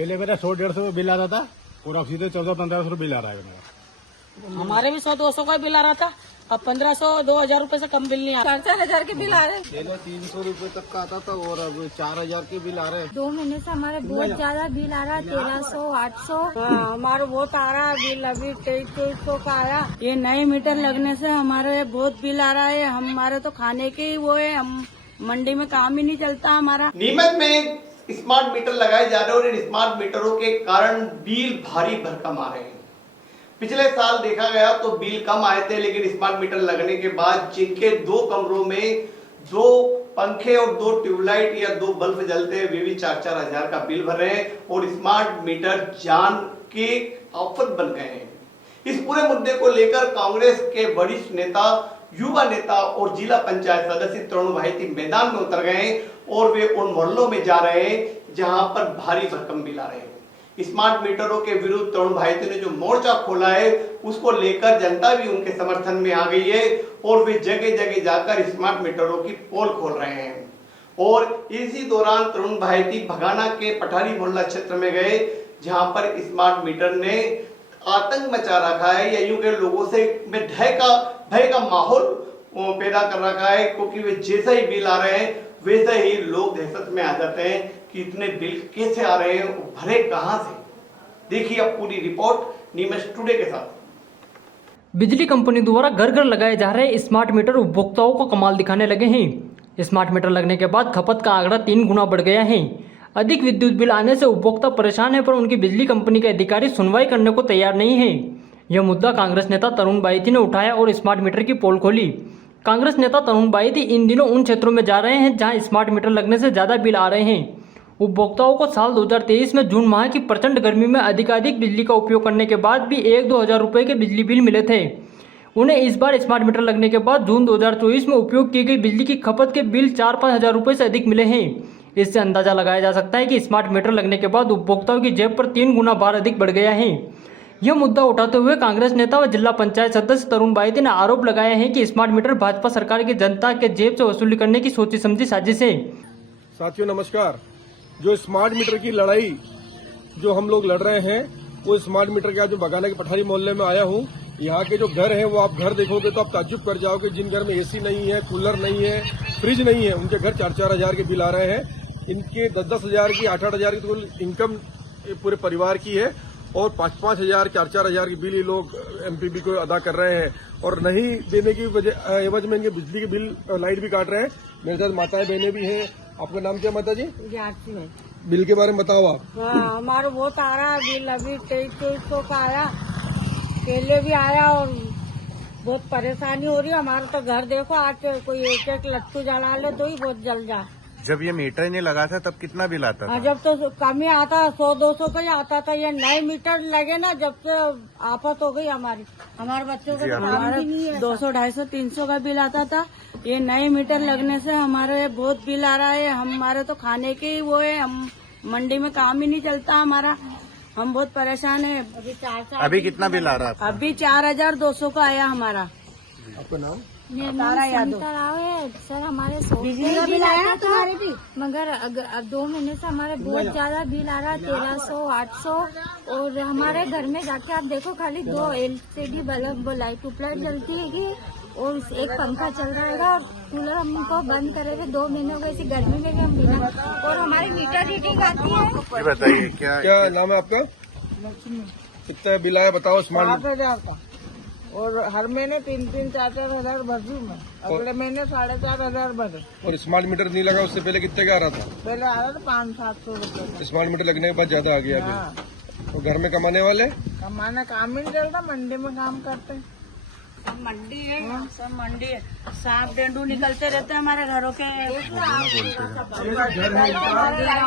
पहले मेरा 100-150 बिल आता था और अब सीधे 1400-1500 बिल आ रहा है मेरा। हमारे भी 100-200 का बिल आ रहा था, अब 1500-2000 रूपए से कम बिल नहीं आ रहा। 4,000 के बिल आ रहे हैं। पहले 300 रुपए तक का आता था और अब 4000 के बिल आ रहे हैं। 2 महीने से हमारे बहुत ज्यादा बिल आ रहा है, 1300, 800। हमारे बहुत आ रहा है बिल, अभी 2300 का आया। ये नए मीटर लगने से हमारे बहुत बिल आ रहा है। हमारे तो खाने के ही वो है, हम मंडी में काम ही नहीं चलता हमारा। नीमच में स्मार्ट मीटर लगाए जा रहे हैं और इन स्मार्ट मीटरों के कारण बिल भारी भरकम आ रहे हैं। पिछले साल देखा गया तो बिल कम आए थे, लेकिन स्मार्ट मीटर लगने के बाद जिनके 2 कमरों में 2 पंखे और 2 ट्यूबलाइट या 2 बल्ब जलते हैं, वे भी 4-4 हजार का बिल भर रहे हैं और स्मार्ट मीटर जान के आफत बन गए हैं। इस पूरे मुद्दे को लेकर कांग्रेस के वरिष्ठ नेता, युवा नेता और जिला पंचायत सदस्य तरुण भाईती मैदान में उतर गए और वे उन मोहल्लों में जा रहे हैं जहां पर भारी भरकम बिल आ रहे हैं। स्मार्ट मीटरों के विरुद्ध तरुण भाईती ने जो मोर्चा खोला है, उसको लेकर जनता भी उनके समर्थन में आ गई है और वे जगह जगह जाकर स्मार्ट मीटरों की पोल खोल रहे हैं। और इसी दौरान तरुण भाईती भगाना के पठारी मोहल्ला क्षेत्र में गए, जहां पर स्मार्ट मीटर ने आतंक मचा रखा है या यूं के लोगों से भय का माहौल पैदा कर रखा है, क्योंकि वे जैसा ही बिल आ रहे हैं वैसे ही लोग दहशत में आ जाते हैं कि इतने बिल कैसे आ रहे हैं, भरे कहां से। देखिए अब पूरी रिपोर्ट नीमच टुडे के साथ। बिजली कंपनी द्वारा घर घर लगाए जा रहे स्मार्ट मीटर उपभोक्ताओं को कमाल दिखाने लगे हैं। स्मार्ट मीटर लगने के बाद खपत का आंकड़ा 3 गुना बढ़ गया है। अधिक विद्युत बिल आने से उपभोक्ता परेशान है, पर उनकी बिजली कंपनी के अधिकारी सुनवाई करने को तैयार नहीं है। यह मुद्दा कांग्रेस नेता तरुण भाईती ने उठाया और स्मार्ट मीटर की पोल खोली। कांग्रेस नेता तरुण भाईती इन दिनों उन क्षेत्रों में जा रहे हैं जहां स्मार्ट मीटर लगने से ज्यादा बिल आ रहे हैं। उपभोक्ताओं को साल 2023 में जून माह की प्रचंड गर्मी में अधिकाधिक बिजली का उपयोग करने के बाद भी 1-2 हजार रुपए के बिजली बिल मिले थे। उन्हें इस बार स्मार्ट मीटर लगने के बाद जून 2024 में उपयोग की गई बिजली की खपत के बिल 4-5 हजार रुपए से अधिक मिले हैं। इससे अंदाजा लगाया जा सकता है कि स्मार्ट मीटर लगने के बाद उपभोक्ताओं की जेब पर 3 गुना भार अधिक बढ़ गया है। यह मुद्दा उठाते हुए कांग्रेस नेता व जिला पंचायत सदस्य तरुण भाईती ने आरोप लगाया है कि स्मार्ट मीटर भाजपा सरकार की जनता के जेब से वसूली करने की सोची समझी साजिश है। साथियों नमस्कार। जो स्मार्ट मीटर की लड़ाई जो हम लोग लड़ रहे हैं, वो स्मार्ट मीटर के आज बगाना के पठारी मोहल्ले में आया हूँ। यहाँ के जो घर हैं वो आप घर देखोगे तो आप ताज्जुब कर जाओगे। जिन घर में एसी नहीं है, कूलर नहीं है, फ्रिज नहीं है, उनके घर 4-4 हजार के बिल आ रहे हैं। इनके 10-10 हजार की, 8-8 हजार की तो इनकम पूरे परिवार की है और 5-5 हजार, 4-4 हजार की बिल ये लोग एमपीबी को अदा कर रहे हैं और नहीं देने की वजह एवज में इनके बिजली के बिल, लाइट भी काट रहे हैं। मेरे साथ माताएं बहनें भी हैं। आपका नाम क्या माता जी? बिल के बारे में बताओ आप। हमारे बहुत आ रहा है बिल, अभी 2300 का आया, पहले भी आया और बहुत परेशानी हो रही है। हमारा तो घर देखो, आज कोई एक लट्टू जला ले तो ही बहुत जल जाए। जब ये मीटर नहीं लगा था तब कितना बिल आता था? जब तो कम ही आता, 100-200 का ही आता था। ये नए मीटर लगे ना, जब से आफत हो गई हमारी। हमारे बच्चों को काम भी नहीं है। 200, 250, 300 का बिल आता था। ये नए मीटर लगने से हमारे बहुत बिल आ रहा है। हमारे तो खाने के ही वो है, हम मंडी में काम ही नहीं चलता हमारा, हम बहुत परेशान है। अभी कितना बिल आ रहा था? अभी 4200 का आया हमारा। आपका नाम? सुनीता राव है सर। हमारे बिजली का बिल आया तुम्हारे भी? मगर अब 2 महीने से हमारे बहुत ज्यादा बिल आ रहा है, 1300, 800। और हमारे घर में जाके आप देखो, खाली 2 LCD बल्ब, लाइट ट्यूबलाइट जलती है और एक पंखा चल रहा है और कूलर हमको बंद करे हुए 2 महीने हो गए। इसी गर्मी में भी हम बिना, और हमारी मीटर रीडिंग आती है। बताइए क्या नाम है आपका? कितना बिल आया बताओ स्मार्ट? 8,000 और हर महीने 3-3, 4-4 हजार भर दूं मैं। अगले महीने 4,500 हजार भर। और स्मार्ट मीटर नहीं लगा उससे पहले कितने का आ रहा था? पहले आ रहा था 500-700 रुपए। स्मार्ट मीटर लगने के बाद ज्यादा आ गया बिल। तो घर में कमाने वाले? कमाना काम ही नहीं चलता, मंडी में काम करते हैं। सब मंडी है, सब मंडी है। सांप डेंडू निकलते रहते हैं हमारे घरों के।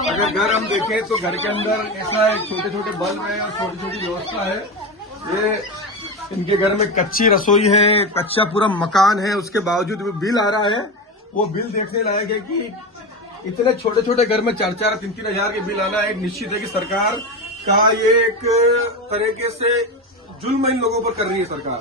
अगर घर हम देखें तो घर के अंदर ऐसा है, छोटे-छोटे बल्ब है और छोटी-छोटी व्यवस्था है। ये इनके घर में कच्ची रसोई है, कच्चा पूरा मकान है, उसके बावजूद भी बिल आ रहा है। वो बिल देखने लायक है कि इतने छोटे छोटे घर में 4-4, 3-3 हजार के बिल आना एक निश्चित है कि सरकार का ये एक तरीके से जुल्म इन लोगों पर कर रही है सरकार।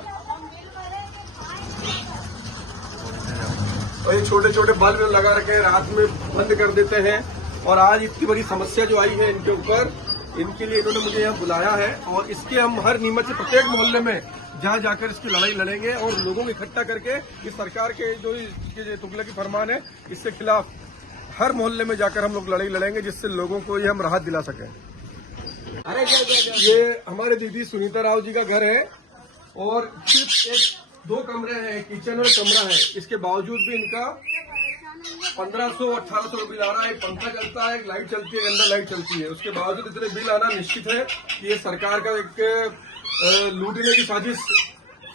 और ये छोटे छोटे बल्ब लगा रखे हैं, रात में बंद कर देते हैं। और आज इतनी बड़ी समस्या जो आई है इनके ऊपर इनके लिए इन्होंने मुझे यहाँ बुलाया है और इसके हम हर नीमच से प्रत्येक मोहल्ले में जहाँ जाकर इसकी लड़ाई लड़ेंगे और लोगों को इकट्ठा करके इस सरकार के जो इसके तुगलकी फरमान है इसके खिलाफ हर मोहल्ले में जाकर हम लोग लड़ाई लड़ेंगे, जिससे लोगों को ये हम राहत दिला सकें। ये हमारे दीदी सुनीता राव जी का घर है और सिर्फ 2 कमरे हैं, किचन और कमरा है। इसके बावजूद भी इनका 1500-1800 बिल आ रहा है। एक पंखा चलता है, एक लाइट चलती है, अंदर लाइट चलती है, उसके बावजूद इतने बिल आना निश्चित है कि ये सरकार का एक लूटने की साजिश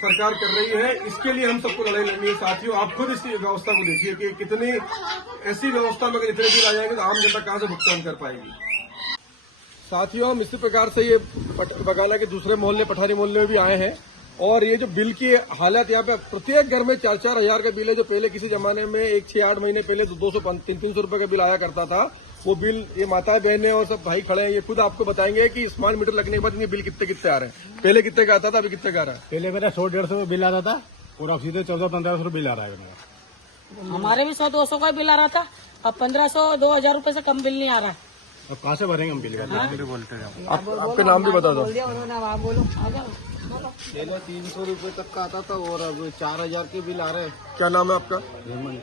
सरकार कर रही है। इसके लिए हम सबको लड़ाई लड़नी है। साथियों, आप खुद इस व्यवस्था को देखिए कि कितनी ऐसी व्यवस्था में अगर इतने बिल आ जाएंगे तो आम जनता कहां से भुगतान कर पाएगी। साथियों, हम इसी प्रकार से ये बगाला के दूसरे मोहल्ले पठारी मोहल्ले में भी आए हैं और ये जो बिल की हालत यहाँ पे प्रत्येक घर में 4-4 हजार का बिल है। जो पहले किसी जमाने में 1-6-8 महीने पहले 200-300 रुपए का बिल आया करता था, वो बिल ये माता बहनें और सब भाई खड़े हैं, ये खुद आपको बताएंगे कि स्मार्ट मीटर लगने के बाद इनके बिल कितने आ रहे हैं। पहले कितने का आता था, अभी कितने का आ रहा है? पहले मेरा 100-150 बिल आता था और अब सीधे 1400-1500 बिल आ रहा है मेरा। हमारे भी 100-200 का बिल आ रहा था, अब 1500-2000 रुपए से कम बिल नहीं आ रहा है। अब कहाँ से भरेंगे हम बिल का? आपका नाम भी बता दो। पहले 300 रुपए तक का आता था और अब 4000 के बिल आ रहे हैं। क्या नाम है आपका? हेमंत।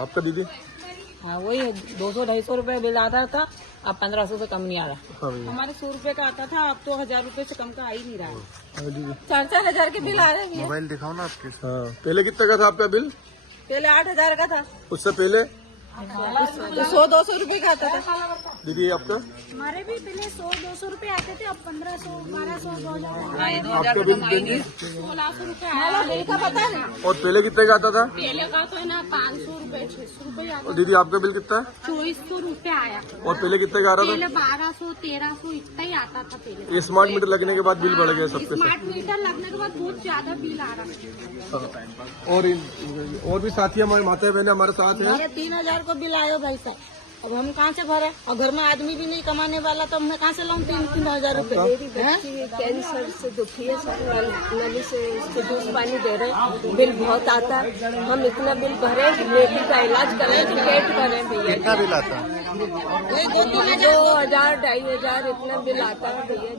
आपका दीदी? हाँ, वही 200-250 रुपए बिल आता था, अब 1500 से कम नहीं आ रहा। हमारे 100 रुपए का आता था, अब तो 1000 रुपए से कम का आ ही नहीं रहा है। 4-4 हजार के बिल आ रहे हैं। मोबाइल दिखाओ ना आपके। हाँ, पहले कितने का था आपका बिल? पहले 8000 का था, उससे पहले 100-200 रुपए का आता था। दीदी आपका? हमारे भी पहले 100-200 रुपए आते थे, अब 1500-1200-2000 आपका बिल? 1600 रुपए बिल का पता है। और पहले कितने का आता था? पहले का तो है ना 500 रुपए 600 रुपए आता और दीदी आपका बिल कितना है? 2400 रुपए आया। और पहले कितने का आ रहा पहले 1200-1300 इतना ही आता था पहले। ये स्मार्ट मीटर लगने के बाद बिल बढ़ गया सबके सब। स्मार्ट मीटर लगने के बाद बहुत ज्यादा बिल आ रहा है। और भी साथी हमारे माता बहने हमारे साथ हैं। हमारे 3000 को बिल आयो भाई साहब, अब हम कहाँ से भरे? और घर में आदमी भी नहीं कमाने वाला, तो मैं कहाँ से लाऊं 3-3000 रुपए? कैंसर से दुखी है सर, नली से इसको जूस पानी दे रहे हैं, बिल बहुत आता है। हम इतना बिल भरे कि बेटी का इलाज करें कि पेट करें भैया। कितना बिल आता है? 2000-2500 इतना बिल आता है भैया।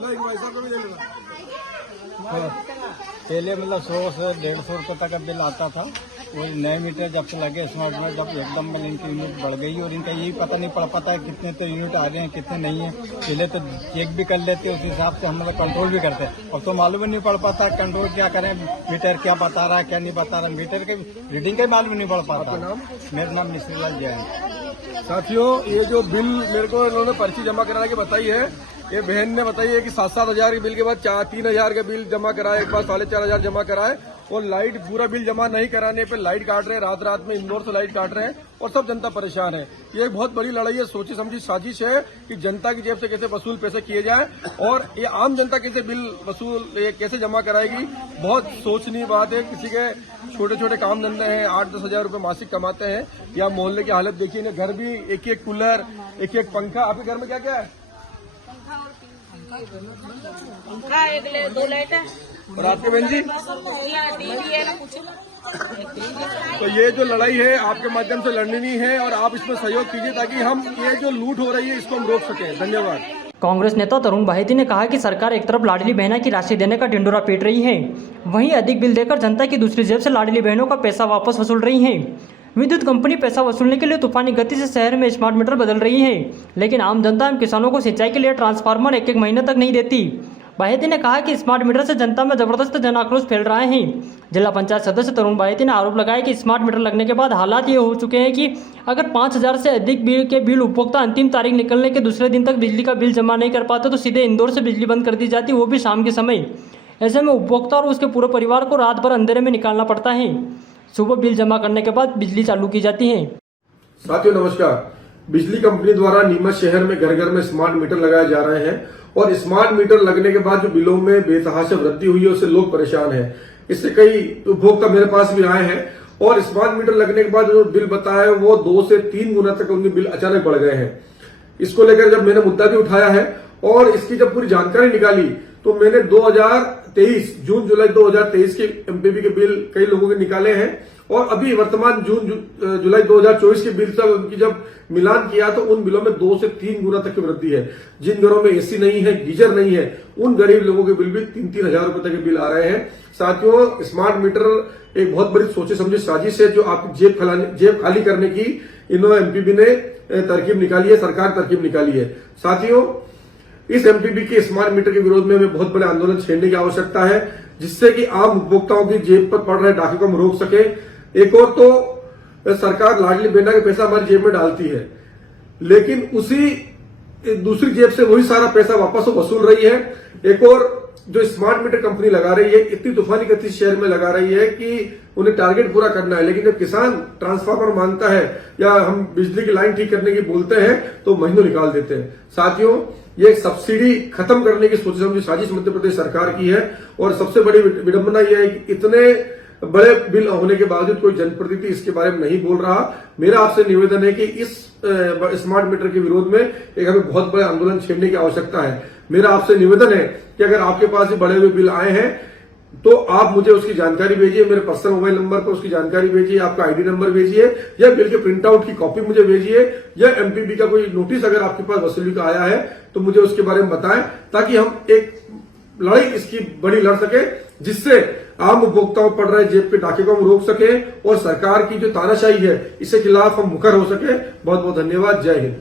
पहले मतलब 100 से 150 रुपए तक का बिल आता था और नए मीटर जब से लगे स्मार्ट मीटर, जब एकदम में इनकी यूनिट बढ़ गई और इनका यही पता नहीं पड़ पाता है कितने तो यूनिट आ रहे हैं कितने नहीं है। पहले तो चेक भी कर लेते, उस हिसाब से हम लोग कंट्रोल भी करते, अब तो मालूम ही नहीं पड़ पाता कंट्रोल क्या करें, मीटर क्या बता रहा है क्या नहीं बता रहा, मीटर के रीडिंग का मालूम नहीं पड़ पाता। मेरा नाम मिश्रीलाल जैन। साथियों, ये जो बिल मेरे को इन्होंने पर्ची जमा कराने की बताई है, ये बहन ने बताई है कि 7-7 हजार के बिल के बाद 3,000 का बिल जमा कराए, एक बार 4,500 जमा कराए और लाइट पूरा बिल जमा नहीं कराने पे लाइट काट रहे हैं, रात में इंदौर से लाइट काट रहे हैं और सब जनता परेशान है। ये एक बहुत बड़ी लड़ाई है, सोची समझी साजिश है कि जनता की जेब से कैसे वसूल पैसे किए जाए और ये आम जनता कैसे बिल वसूल ये कैसे जमा कराएगी। बहुत सोचनीय बात है। किसी के छोटे छोटे काम धंधे हैं, 8-10 हजार रुपए मासिक कमाते हैं। या मोहल्ले की हालत देखिए, घर भी एक कूलर, एक पंखा। आपके घर में क्या क्या है? पंखा, 2 लाइट है और आपके बहन जी? टीवी है ना कुछ। तो ये जो लड़ाई है आपके माध्यम से लड़नी है और आप इसमें सहयोग कीजिए ताकि हम ये जो लूट हो रही है इसको हम रोक सकें। धन्यवाद। कांग्रेस नेता तरुण बाहेती ने कहा कि सरकार एक तरफ लाडली बहना की राशि देने का ढिंडोरा पीट रही है, वहीं अधिक बिल देकर जनता की दूसरी जेब से लाडली बहनों का पैसा वापस वसूल रही है। विद्युत कंपनी पैसा वसूलने के लिए तूफानी गति से शहर में स्मार्ट मीटर बदल रही है, लेकिन आम जनता एवं किसानों को सिंचाई के लिए ट्रांसफार्मर 1-1 महीने तक नहीं देती। बाहेती ने कहा कि स्मार्ट मीटर से जनता में जबरदस्त जन आक्रोश फैल रहा है। जिला पंचायत सदस्य तरुण बाहेती ने आरोप लगाया कि स्मार्ट मीटर लगने के बाद हालात ये हो चुके हैं कि अगर 5,000 से अधिक बिल उपभोक्ता अंतिम तारीख निकलने के दूसरे दिन तक बिजली का बिल जमा नहीं कर पाते तो सीधे इंदौर से बिजली बंद कर दी जाती, वो भी शाम के समय। ऐसे में उपभोक्ता और उसके पूरे परिवार को रात भर अंधेरे में निकालना पड़ता है। सुबह बिल जमा करने के बाद बिजली चालू की जाती है। साथियों नमस्कार। बिजली कंपनी द्वारा नीमच शहर में घर घर में स्मार्ट मीटर लगाए जा रहे हैं और स्मार्ट मीटर लगने के बाद जो बिलों में बेतहाशा वृद्धि हुई है उससे लोग परेशान हैं। इससे कई उपभोक्ता मेरे पास भी आए हैं और स्मार्ट मीटर लगने के बाद जो बिल बताया वो 2 से 3 गुना तक उनके बिल अचानक बढ़ गए हैं। इसको लेकर जब मैंने मुद्दा भी उठाया है और इसकी जब पूरी जानकारी निकाली तो मैंने 2023 जून जुलाई 2023 के एमपीबी के बिल कई लोगों के निकाले हैं और अभी वर्तमान जुलाई 2024 के बिल तक उनकी जब मिलान किया तो उन बिलों में 2 से 3 गुना तक की वृद्धि है। जिन घरों में एसी नहीं है, गीजर नहीं है, उन गरीब लोगों के बिल भी 3-3 हजार रुपए तक के बिल आ रहे हैं। साथियों, स्मार्ट मीटर एक बहुत बड़ी सोचे समझी साजिश है जो आपकी जेब खाली करने की इन्होंने एमपीबी ने तरकीब निकाली है, सरकार तरकीब निकाली है। साथियों, इस एमपीबी के स्मार्ट मीटर के विरोध में हमें बहुत बड़े आंदोलन छेड़ने की आवश्यकता है, जिससे कि आम उपभोक्ताओं की जेब पर पड़ रहे डाके को हम रोक सके। एक और तो सरकार लाडली बहना का पैसा हमारी जेब में डालती है, लेकिन उसी दूसरी जेब से वही सारा पैसा वापस वसूल रही है। एक और जो स्मार्ट मीटर कंपनी लगा रही है, इतनी तूफानी गति शहर में लगा रही है कि उन्हें टारगेट पूरा करना है, लेकिन जब किसान ट्रांसफार्मर मांगता है या हम बिजली की लाइन ठीक करने की बोलते हैं तो महीनों निकाल देते हैं। साथियों, ये सब्सिडी खत्म करने की सोची समझी साजिश मध्य प्रदेश सरकार की है। और सबसे बड़ी विडंबना यह है कि इतने बड़े बिल होने के बावजूद कोई जनप्रतिनिधि इसके बारे में नहीं बोल रहा। मेरा आपसे निवेदन है कि इस स्मार्ट मीटर के विरोध में एक हमें बहुत बड़े आंदोलन छेड़ने की आवश्यकता है। मेरा आपसे निवेदन है कि अगर आपके पास ये बड़े हुए बिल आए हैं तो आप मुझे उसकी जानकारी भेजिए, मेरे पर्सनल मोबाइल नंबर पर उसकी जानकारी भेजिए, आपका आईडी नंबर भेजिए, या बिल के प्रिंट आउट की कॉपी मुझे भेजिए, या एमपीबी का कोई नोटिस अगर आपके पास वसूली का आया है तो मुझे उसके बारे में बताएं, ताकि हम एक लड़ाई इसकी बड़ी लड़ सके, जिससे आम उपभोक्ताओं पड़ रहे जेब के डाके को हम रोक सके और सरकार की जो तानाशाही है इसके खिलाफ हम मुखर हो सके। बहुत बहुत धन्यवाद। जय हिंद।